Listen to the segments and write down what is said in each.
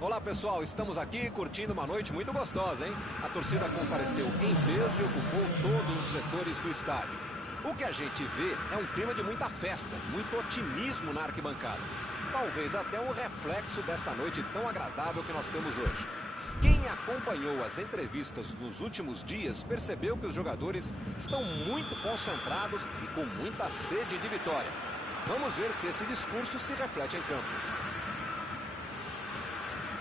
Olá pessoal, estamos aqui curtindo uma noite muito gostosa, hein? A torcida compareceu em peso e ocupou todos os setores do estádio. O que a gente vê é um clima de muita festa, muito otimismo na arquibancada. Talvez até um reflexo desta noite tão agradável que nós temos hoje. Quem acompanhou as entrevistas nos últimos dias percebeu que os jogadores estão muito concentrados e com muita sede de vitória. Vamos ver se esse discurso se reflete em campo.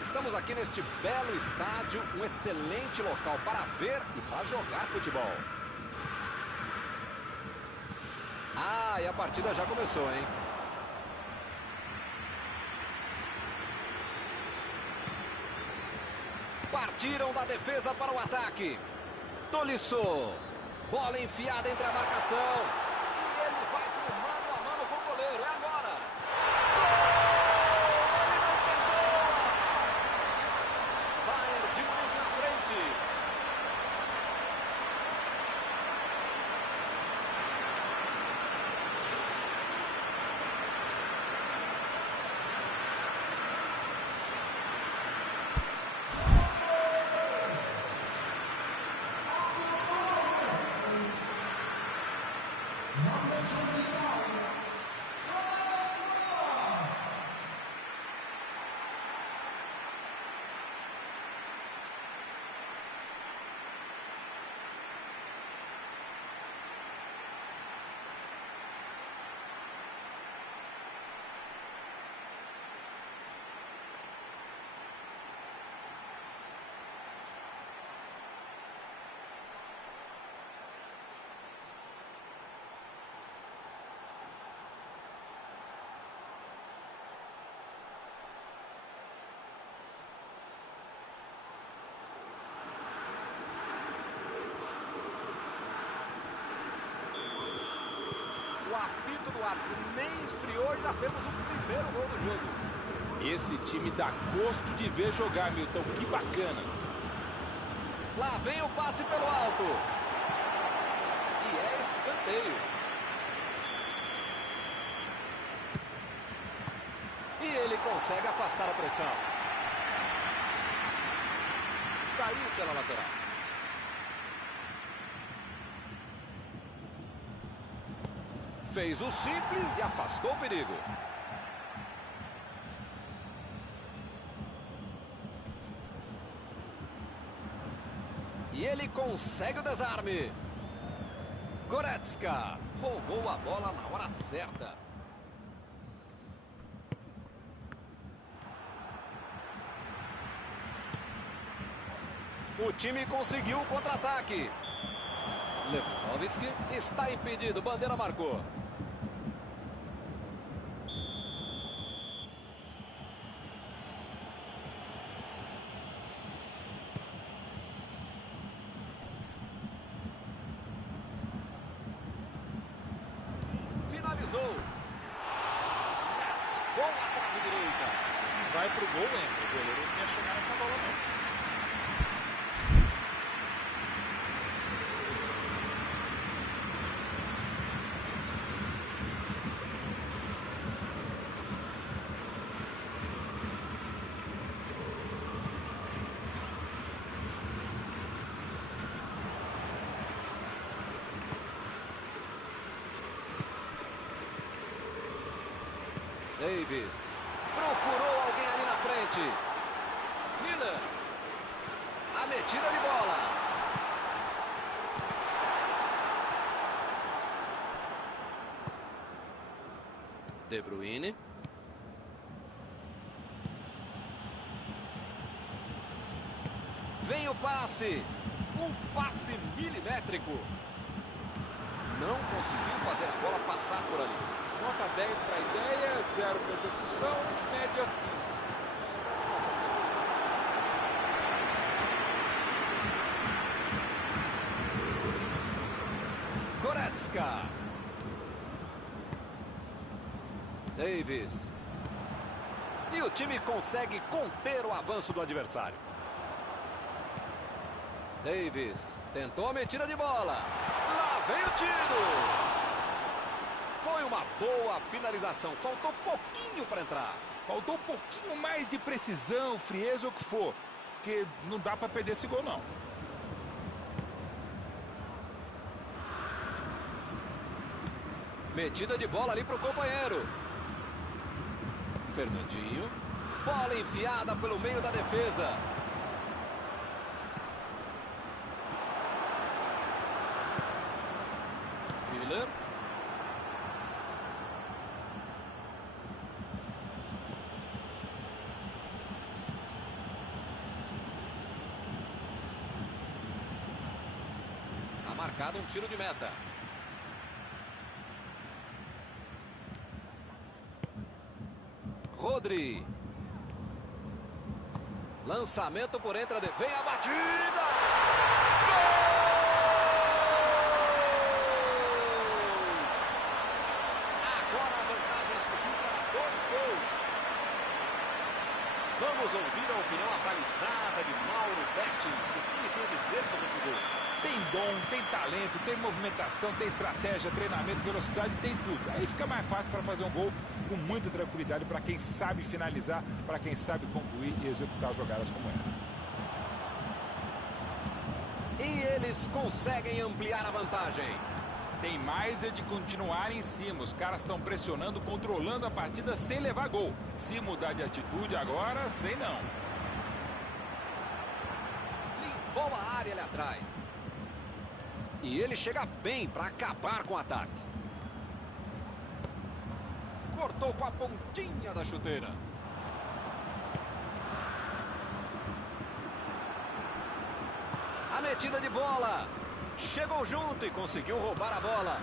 Estamos aqui neste belo estádio, um excelente local para ver e para jogar futebol. Ah, e a partida já começou, hein? Partiram da defesa para o ataque. Tolisso. Bola enfiada entre a marcação. E ele vai para o mano a mano com o goleiro. É agora. Gol! Ele não perdoa. Bayern de Munique na frente. O apito do árbitro nem esfriou e já temos o primeiro gol do jogo. Esse time dá gosto de ver jogar, Milton. Que bacana. Lá vem o passe pelo alto. E é escanteio. E ele consegue afastar a pressão. Saiu pela lateral. Fez o simples e afastou o perigo. E ele consegue o desarme. Goretzka roubou a bola na hora certa. O time conseguiu o contra-ataque. Lewandowski está impedido, bandeira marcou. Finalizou. Raspou a trave direita. Se vai pro gol, entra. O goleiro não ia chegar nessa bola, não. Davis procurou alguém ali na frente. Miller. A metida de bola. De Bruyne. Vem o passe. Um passe milimétrico. Não conseguiu fazer a bola passar por ali. Nota 10 para a ideia, 0 para execução, média 5. Goretzka. Davis. E o time consegue conter o avanço do adversário. Davis tentou a metida de bola. Lá vem o tiro. Foi uma boa finalização. Faltou pouquinho para entrar. Faltou um pouquinho mais de precisão, frieza ou o que for. Porque não dá para perder esse gol, não. Metida de bola ali pro companheiro. Fernandinho. Bola enfiada pelo meio da defesa. Miller. Tá marcado um tiro de meta. Rodri. Lançamento por entre a defesa. Vem a batida! Gol! Agora a vantagem subiu para 2 gols. Vamos ouvir a opinião avalizada de Mauro Betti. O que ele tem a dizer sobre esse gol? Tem dom, tem talento, tem movimentação, tem estratégia, treinamento, velocidade, tem tudo. Aí fica mais fácil para fazer um gol com muita tranquilidade para quem sabe finalizar, para quem sabe concluir e executar jogadas como essa. E eles conseguem ampliar a vantagem. Tem mais é de continuar em cima. Os caras estão pressionando, controlando a partida sem levar gol. Se mudar de atitude agora, sei não. Limpou a área ali atrás. E ele chega bem para acabar com o ataque. Cortou com a pontinha da chuteira. A metida de bola. Chegou junto e conseguiu roubar a bola.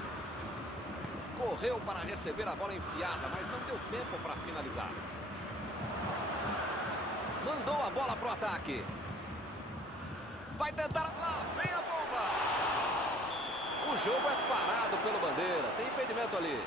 Correu para receber a bola enfiada, mas não deu tempo para finalizar. Mandou a bola para o ataque. Vai tentar. Lá vem a bomba. O jogo é parado pelo Bandeira. Tem impedimento ali.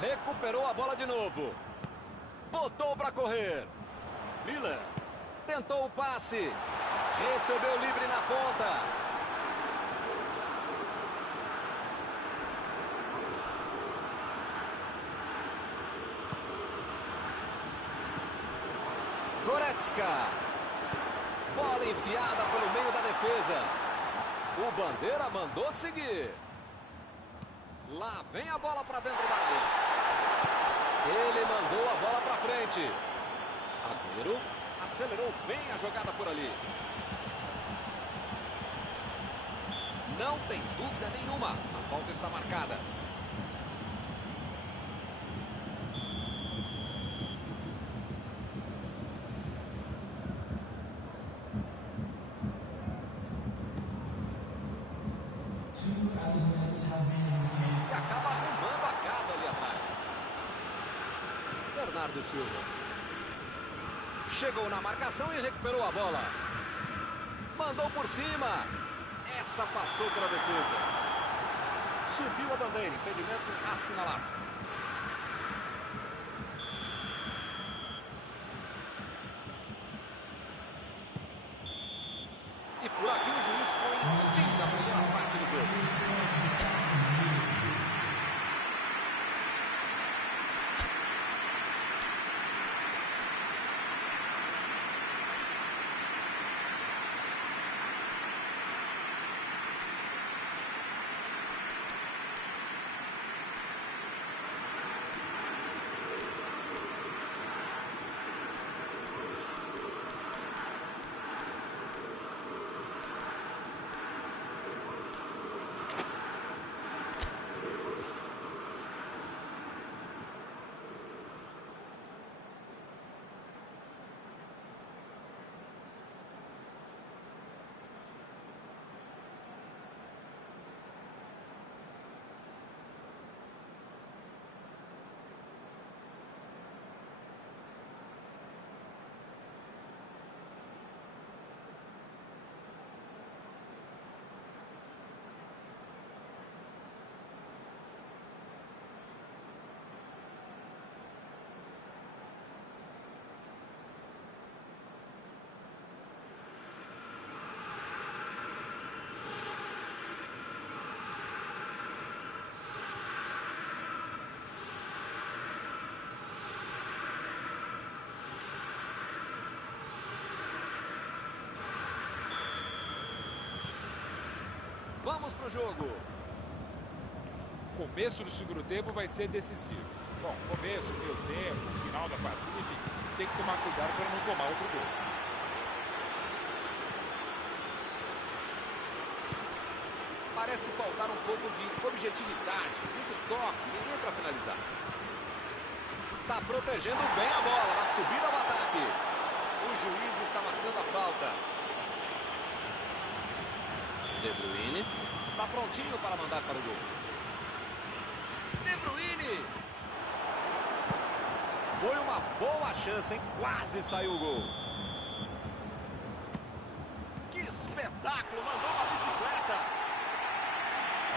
Recuperou a bola de novo. Botou para correr. Miller. Tentou o passe. Recebeu livre na ponta. Goretzka. Bola enfiada pelo meio da defesa. O Bandeira mandou seguir. Lá vem a bola para dentro da área. Ele mandou a bola para frente. Agüero acelerou bem a jogada por ali. Não tem dúvida nenhuma. A falta está marcada. E acaba arrumando a casa ali atrás. Bernardo Silva. Chegou na marcação e recuperou a bola. Mandou por cima. Essa passou pela defesa. Subiu a bandeira. Impedimento assinalado. E por aqui o juiz põe fim na primeira parte do jogo. Vamos para o jogo. O começo do segundo tempo vai ser decisivo. Bom, começo, meio tempo, final da partida, enfim, tem que tomar cuidado para não tomar outro gol. Parece faltar um pouco de objetividade, muito toque, ninguém para finalizar. Está protegendo bem a bola na subida ao ataque. O juiz está marcando a falta. De Bruyne está prontinho para mandar para o gol. De Bruyne. Foi uma boa chance, hein? Quase saiu o gol. Que espetáculo, mandou uma bicicleta.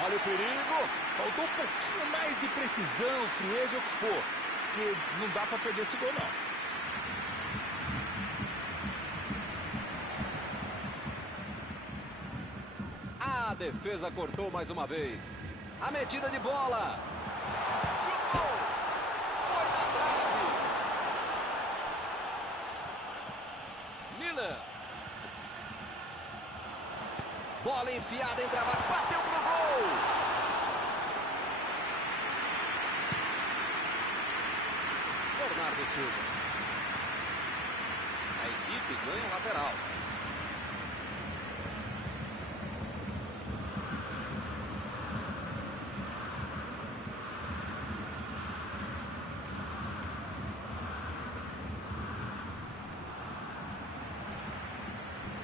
Olha o perigo. Faltou um pouquinho mais de precisão, frieza, ou o que for. Porque não dá para perder esse gol, não. A defesa cortou mais uma vez. A metida de bola. Chutou. Foi na trave. Miller. Bola enfiada entre a barra. Bateu pro gol. Bernardo Silva. A equipe ganha o lateral.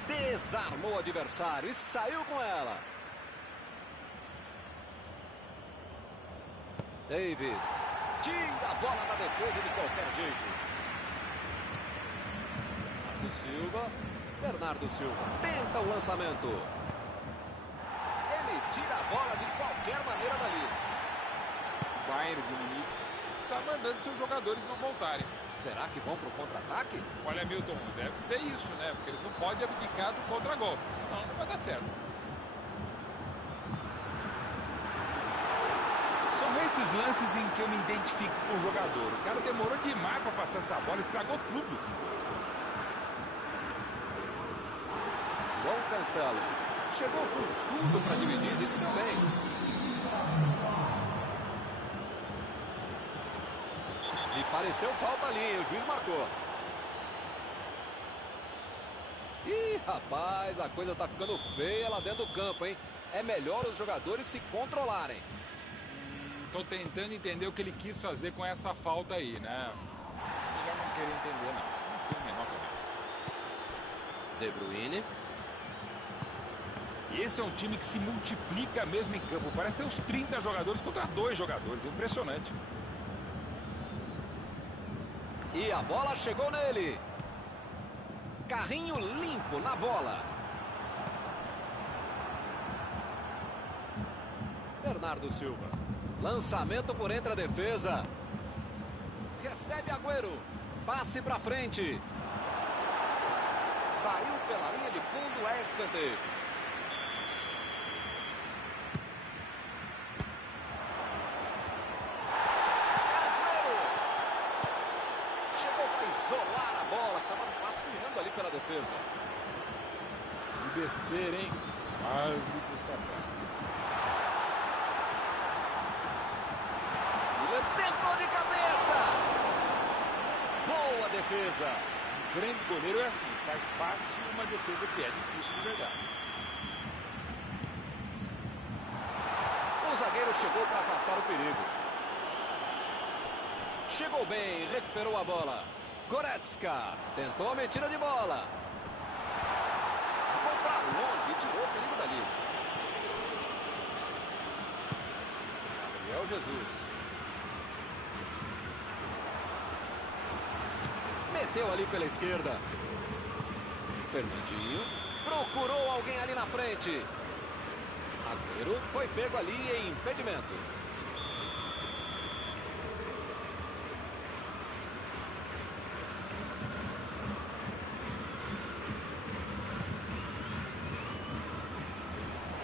Desarmou o adversário e saiu com ela. Davis tira a bola da defesa de qualquer jeito. Bernardo Silva. Bernardo Silva tenta o lançamento. Ele tira a bola de qualquer maneira dali. O Bayern de Munique está mandando seus jogadores não voltarem. Será que vão para o contra-ataque? Olha, Milton, deve ser isso, né? Porque eles não podem abdicar do contra-golpe, senão não vai dar certo. São esses lances em que eu me identifico com o jogador. O cara demorou demais para passar essa bola, estragou tudo. João Cancelo chegou com tudo para dividir isso também. E pareceu falta ali, o juiz marcou. Ih, rapaz, a coisa tá ficando feia lá dentro do campo, hein? É melhor os jogadores se controlarem. Tô tentando entender o que ele quis fazer com essa falta aí, né? Melhor não querer entender, não. Não tem o menor caminho. De Bruyne. E esse é um time que se multiplica mesmo em campo. Parece ter uns 30 jogadores contra 2 jogadores. É impressionante. E a bola chegou nele. Carrinho limpo na bola. Bernardo Silva. Lançamento por entre a defesa. Recebe Agüero. Passe para frente. Saiu pela linha de fundo, é escanteio. Isolar a bola, estava passeando ali pela defesa. Que besteira, hein? Quase custa perto. Ele tentou de cabeça. Boa defesa. O grande goleiro é assim, faz fácil uma defesa que é difícil de verdade. O zagueiro chegou para afastar o perigo. Chegou bem, recuperou a bola. Goretzka tentou a metida de bola. Jogou para longe e tirou o perigo dali. Gabriel Jesus. Meteu ali pela esquerda. Fernandinho procurou alguém ali na frente. Agüero foi pego ali em impedimento.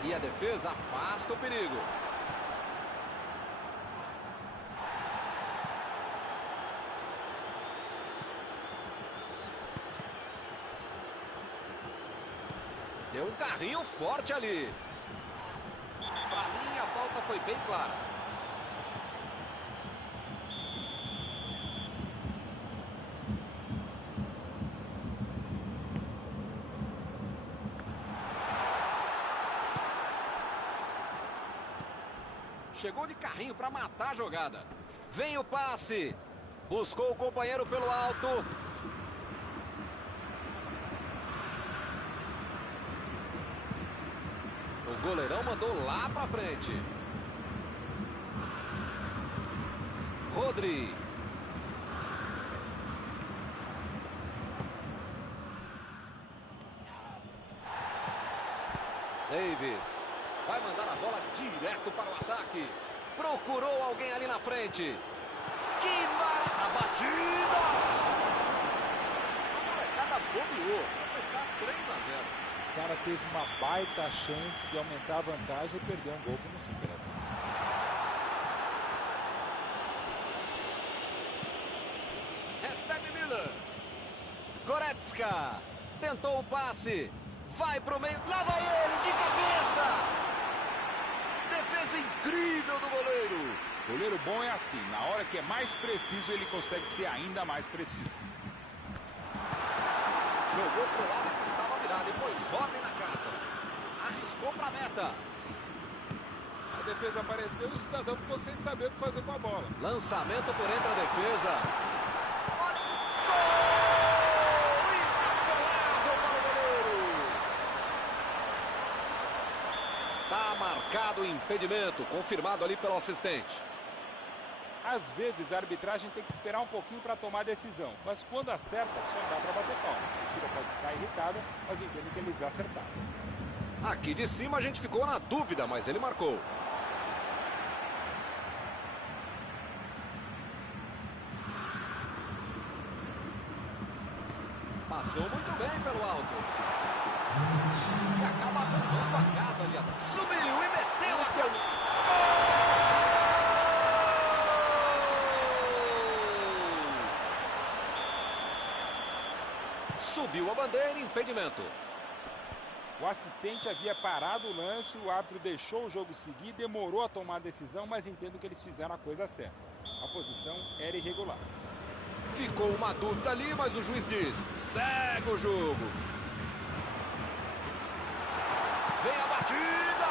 E a defesa afasta o perigo. Deu um carrinho forte ali. foi bem clara. Chegou de carrinho para matar a jogada. Vem o passe. Buscou o companheiro pelo alto. O goleirão mandou lá para frente. Rodri. Davis. Vai mandar a bola direto para o ataque. Procurou alguém ali na frente. Que maravilha! A batida! A molecada bobeou. Vai estar 3-0. O cara teve uma baita chance de aumentar a vantagem e perder um gol que não se perde. Recebe Miller. Goretzka. Tentou o passe. Vai pro meio. Lá vai ele de cabeça. Defesa incrível do goleiro. Goleiro bom é assim. Na hora que é mais preciso, ele consegue ser ainda mais preciso. Jogou pro lado que estava virado e pôs ordem na casa. Arriscou para a meta. A defesa apareceu e o cidadão ficou sem saber o que fazer com a bola. Lançamento por entre a defesa. Olha! Gol! Inapelável para o goleiro. Tá marcado o impedimento, confirmado ali pelo assistente. Às vezes a arbitragem tem que esperar um pouquinho para tomar a decisão, mas quando acerta, só dá para bater palma. A torcida pode ficar irritada, mas entendo que eles acertaram. Aqui de cima a gente ficou na dúvida, mas ele marcou. Passou muito bem pelo alto. E acaba arrumando a casa ali atrás. Subiu e meteu a cabeça. Subiu a bandeira, impedimento. O assistente havia parado o lance, o árbitro deixou o jogo seguir, demorou a tomar a decisão, mas entendo que eles fizeram a coisa certa. A posição era irregular. Ficou uma dúvida ali, mas o juiz diz: segue o jogo. Vem a batida.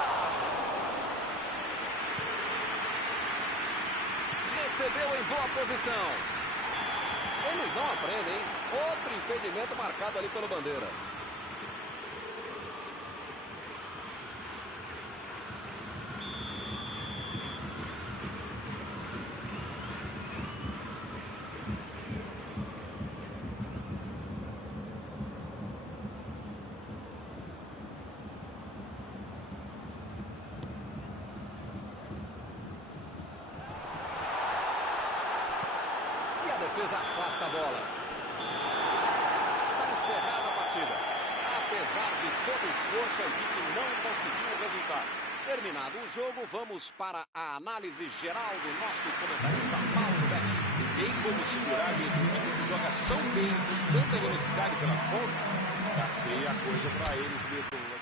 Recebeu em boa posição. Eles não aprendem, hein? Outro impedimento marcado ali pelo bandeira. E a defesa afasta a bola. Está encerrada a partida. Apesar de todo o esforço, a equipe não conseguiu o resultado. Terminado o jogo, vamos para a análise geral do nosso comentarista Paulo Betti. Tem como segurar o time que joga tão bem, com tanta velocidade pelas pontas? Tá feia a coisa para eles mesmo.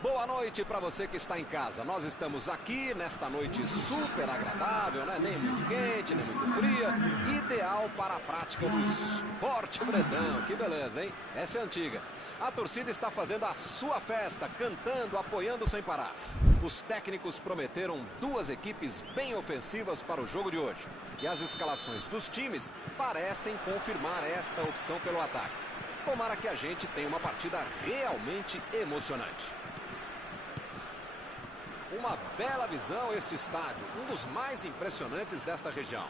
Boa noite para você que está em casa. Nós estamos aqui nesta noite super agradável, né? Nem muito quente, nem muito fria. Ideal para a prática do esporte bretão. Que beleza, hein? Essa é antiga. A torcida está fazendo a sua festa, cantando, apoiando sem parar. Os técnicos prometeram duas equipes bem ofensivas para o jogo de hoje. E as escalações dos times parecem confirmar esta opção pelo ataque. Tomara que a gente tenha uma partida realmente emocionante. Uma bela visão este estádio, um dos mais impressionantes desta região.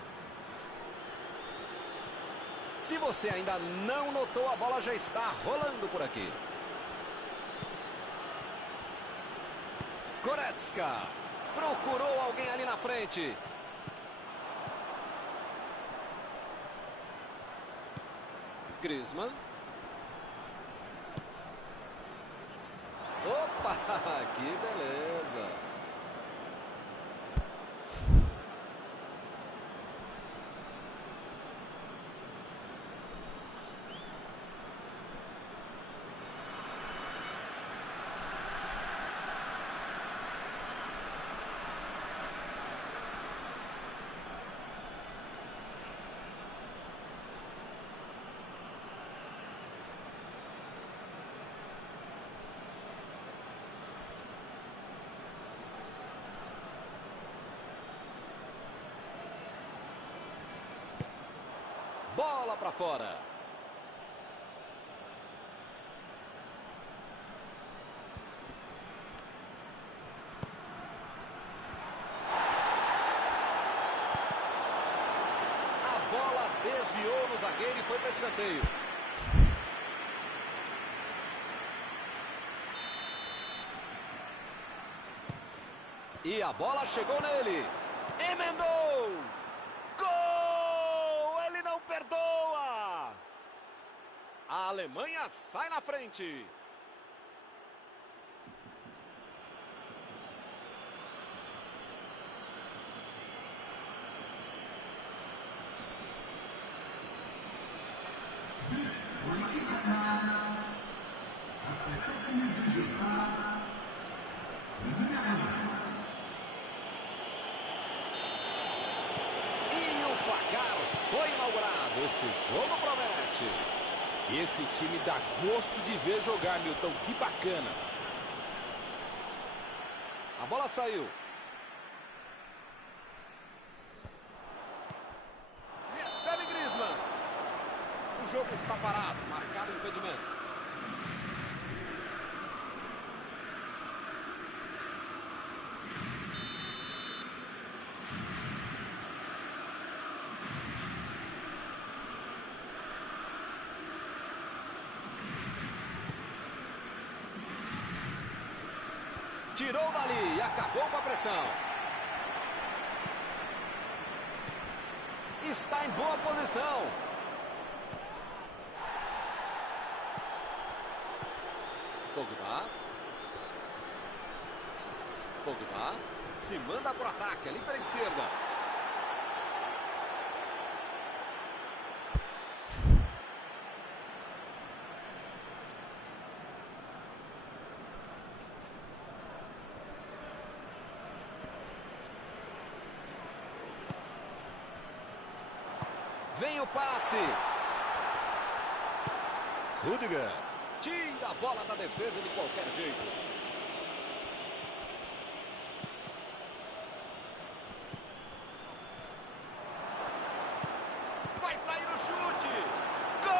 Se você ainda não notou, a bola já está rolando por aqui. Goretzka procurou alguém ali na frente. Griezmann. Opa, que beleza. Bola para fora. A bola desviou no zagueiro e foi para escanteio. E a bola chegou nele. Emendou. Perdoa! A Alemanha sai na frente. Foi inaugurado. Esse jogo promete. Esse time dá gosto de ver jogar, Milton. Que bacana. A bola saiu. Recebe Griezmann. O jogo está parado. Marcado o impedimento. Tirou dali e acabou com a pressão. Está em boa posição. Pogba se manda para o ataque ali pela esquerda. Vem o passe. Rüdiger tira a bola da defesa de qualquer jeito. Vai sair o chute. Gol!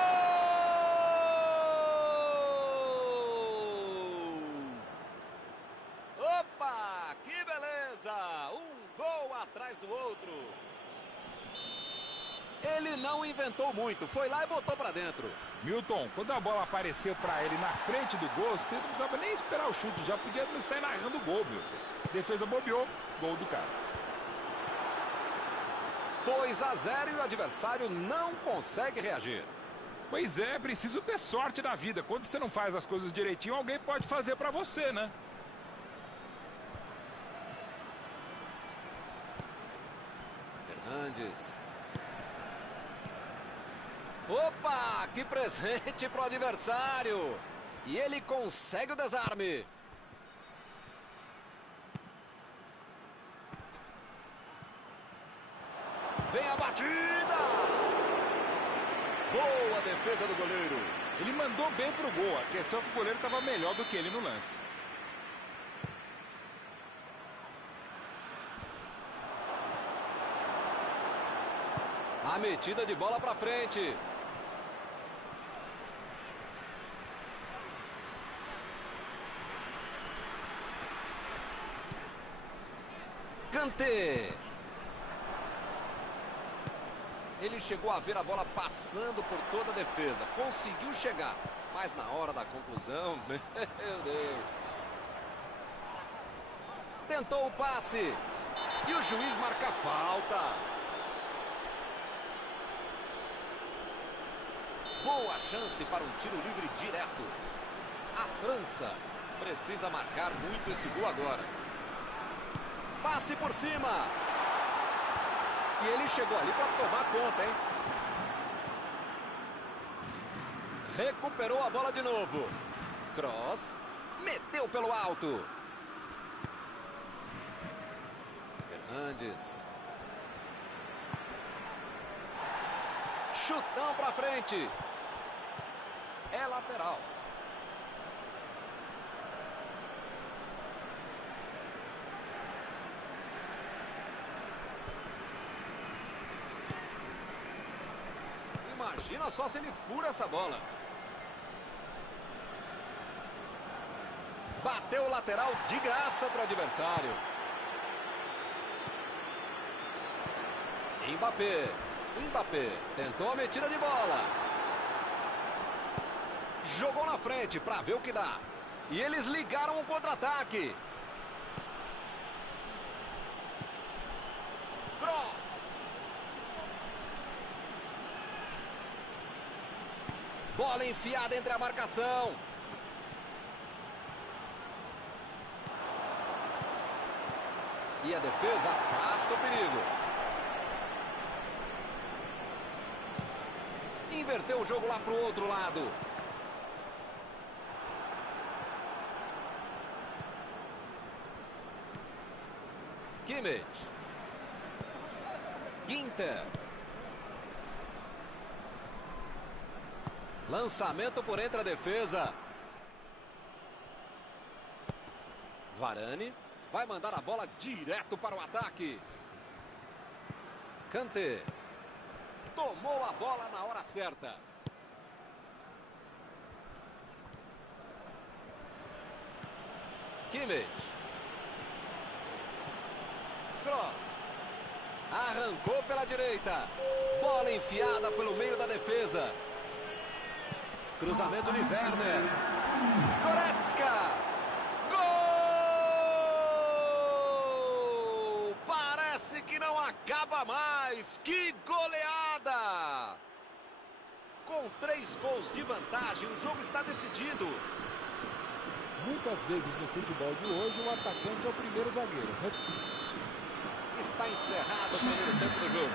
Opa, que beleza! Um gol atrás do outro. Ele não inventou muito, foi lá e botou pra dentro. Milton, quando a bola apareceu pra ele na frente do gol, você não precisava nem esperar o chute, já podia sair narrando o gol, Milton. Defesa bobeou, gol do cara. 2-0 e o adversário não consegue reagir. Pois é, preciso ter sorte na vida. Quando você não faz as coisas direitinho, alguém pode fazer pra você, né? Fernandes. Opa, que presente pro adversário. E ele consegue o desarme. vem a batida. Boa defesa do goleiro. Ele mandou bem pro gol. A questão é que o goleiro estava melhor do que ele no lance. A metida de bola para frente. Kanté. Ele chegou a ver a bola passando por toda a defesa. Conseguiu chegar. Mas na hora da conclusão, meu Deus. Tentou o passe. E o juiz marca falta. Boa chance para um tiro livre direto. A França precisa marcar muito esse gol agora. Passe por cima. E ele chegou ali para tomar conta, hein? Recuperou a bola de novo. Cross. Meteu pelo alto. Fernandes. Chutão para frente. É lateral. Imagina só se ele fura essa bola. Bateu o lateral de graça para o adversário. Mbappé tentou a metida de bola. Jogou na frente para ver o que dá. E eles ligaram o contra-ataque. Cross. Bola enfiada entre a marcação. E a defesa afasta o perigo. Inverteu o jogo lá para o outro lado. Kimmich. Ginter. Lançamento por entre a defesa. Varane vai mandar a bola direto para o ataque. Kanté. Tomou a bola na hora certa. Kimmich. Cross. Arrancou pela direita. Bola enfiada pelo meio da defesa. Cruzamento de Werner. Goretzka. Gol! Parece que não acaba mais. Que goleada! Com 3 gols de vantagem, o jogo está decidido. Muitas vezes no futebol de hoje, o atacante é o primeiro zagueiro. Está encerrado o primeiro tempo do jogo.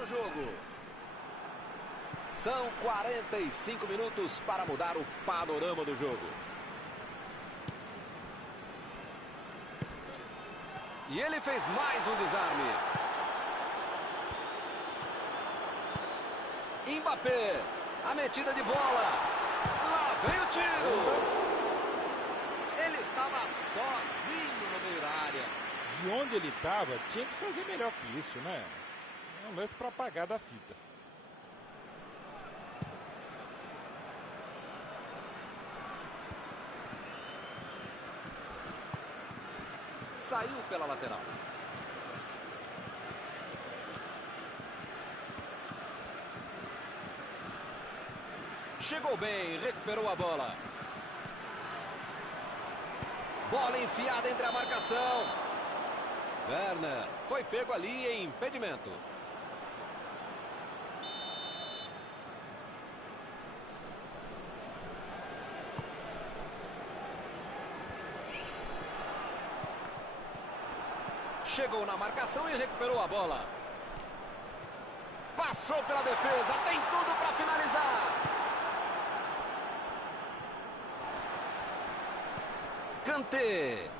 para o jogo. São 45 minutos para mudar o panorama do jogo. E ele fez mais um desarme. Mbappé, a metida de bola. Lá vem o tiro. Ele estava sozinho no meio da área. De onde ele estava, tinha que fazer melhor que isso, né? É um lance para apagar da fita. Saiu pela lateral. Chegou bem, recuperou a bola. Bola enfiada entre a marcação. Werner foi pego ali em impedimento. Chegou na marcação e recuperou a bola. Passou pela defesa, tem tudo para finalizar. Kanté.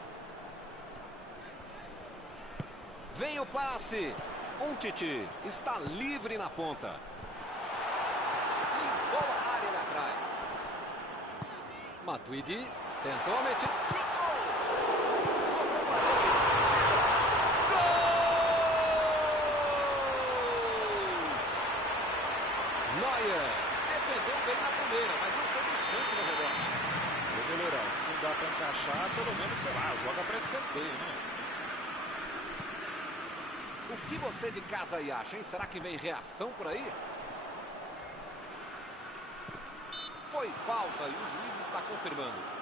Vem o passe. Umtiti está livre na ponta. Limpou a área ali atrás. Matuidi tentou a metida. Chutou. Soltou para ele. Neuer defendeu bem na primeira, mas não teve chance no rebote. Goleirão, se não dá para encaixar, pelo menos, sei lá, joga para escanteio, né? O que você de casa aí acha, hein? Será que vem reação por aí? Foi falta e o juiz está confirmando.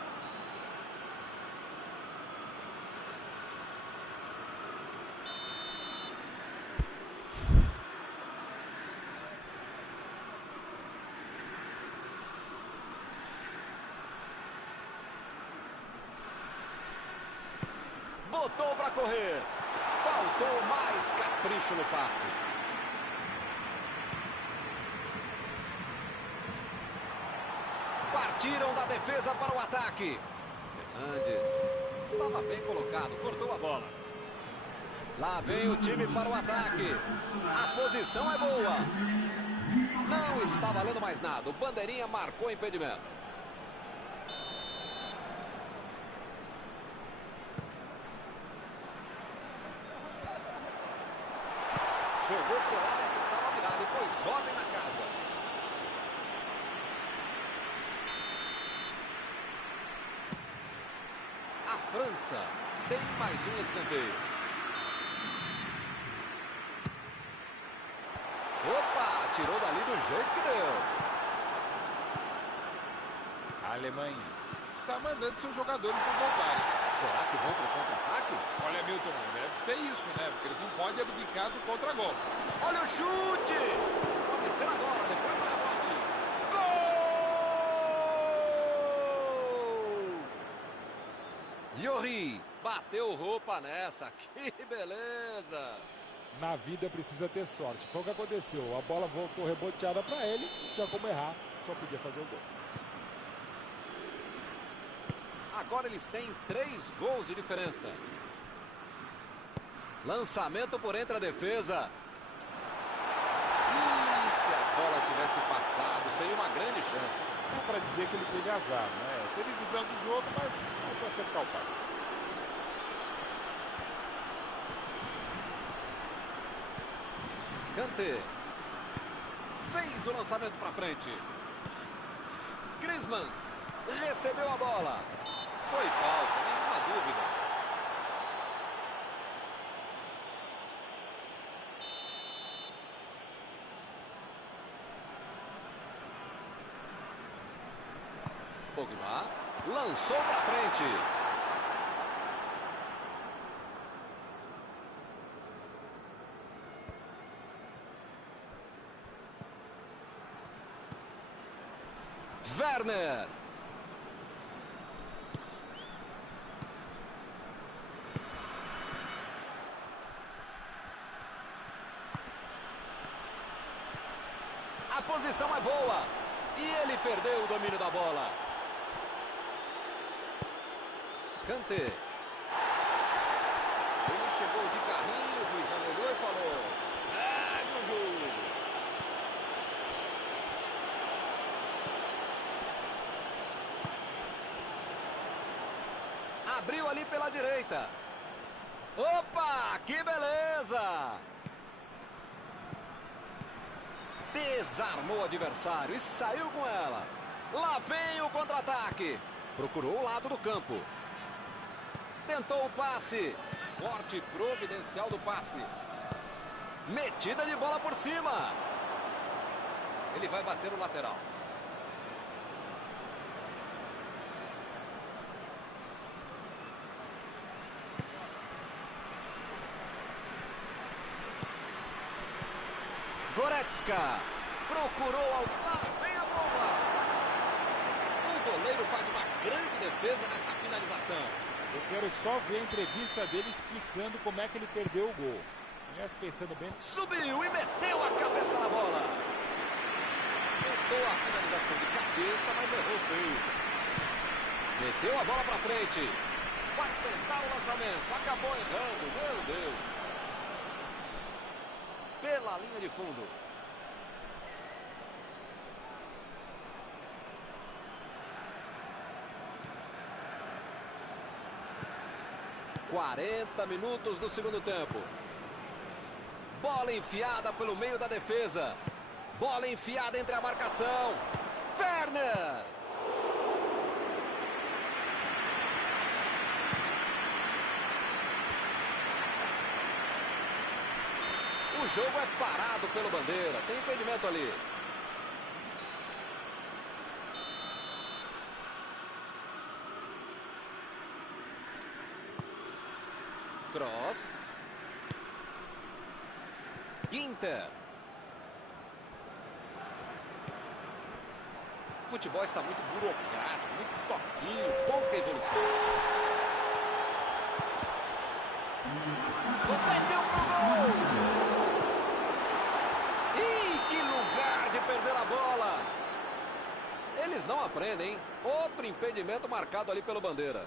Botou para correr. Faltou mais capricho no passe. Partiram da defesa para o ataque. Fernandes estava bem colocado, cortou a bola. Lá vem o time para o ataque. A posição é boa. Não está valendo mais nada. O bandeirinha marcou impedimento. Jogou pro lado que estava virado e pôs ordem na casa. A França tem mais um escanteio. Opa, tirou dali do jeito que deu. A Alemanha está mandando seus jogadores não voltarem. Será que vão para o contra-ataque? Olha, Milton, deve ser isso, né? Porque eles não podem abdicar do contra-golpe. Olha o chute! Pode ser agora, depois do rebote. Gol! Lloris bateu roupa nessa. Que beleza! Na vida precisa ter sorte. Foi o que aconteceu. A bola voltou reboteada para ele. Não tinha como errar. Só podia fazer o gol. Agora eles têm 3 gols de diferença. Lançamento por entre a defesa. Se a bola tivesse passado, seria uma grande chance. Não para dizer que ele teve azar, né? Teve visão do jogo, mas não para acertar o passe. Kanté. Fez o lançamento para frente. Griezmann. Recebeu a bola. Foi falta, nenhuma dúvida. Pogba lançou para frente. Werner. A posição é boa. E ele perdeu o domínio da bola. Kanté. Ele chegou de carrinho, o juizão olhou e falou: segue o jogo. Abriu ali pela direita. Opa, que beleza! Desarmou o adversário e saiu com ela. Lá vem o contra-ataque. Procurou o lado do campo. Tentou o passe. Corte providencial do passe. Metida de bola por cima. Ele vai bater o lateral. Goretzka procurou alguém. Lá vem a bomba. O goleiro faz uma grande defesa nesta finalização. Eu quero só ver a entrevista dele explicando como é que ele perdeu o gol. Aliás, pensando bem. Subiu e meteu a cabeça na bola. Tentou a finalização de cabeça, mas errou feio. Meteu a bola para frente. Vai tentar o lançamento. Acabou errando. Meu Deus. Pela linha de fundo. (40 minutos do segundo tempo. Bola enfiada pelo meio da defesa. Bola enfiada entre a marcação. Werner. O jogo é parado pelo bandeira. Tem impedimento ali. Cross. Ginter. O futebol está muito burocrático, muito toquinho, pouca evolução. Bateu pro gol! Ih, que lugar de perder a bola! Eles não aprendem, hein? Outro impedimento marcado ali pelo bandeira.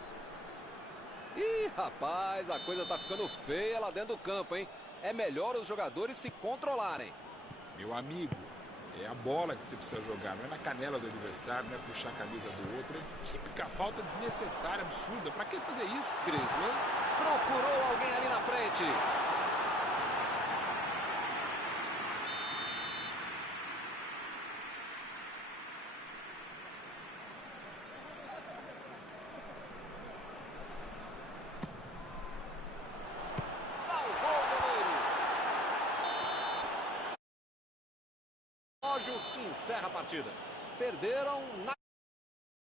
Ih, rapaz, a coisa tá ficando feia lá dentro do campo, hein? É melhor os jogadores se controlarem. Meu amigo, é a bola que você precisa jogar, não é na canela do adversário, não é puxar a camisa do outro. É típica falta desnecessária, absurda. Pra que fazer isso? Griezmann procurou alguém ali na frente. Encerra a partida. Perderam na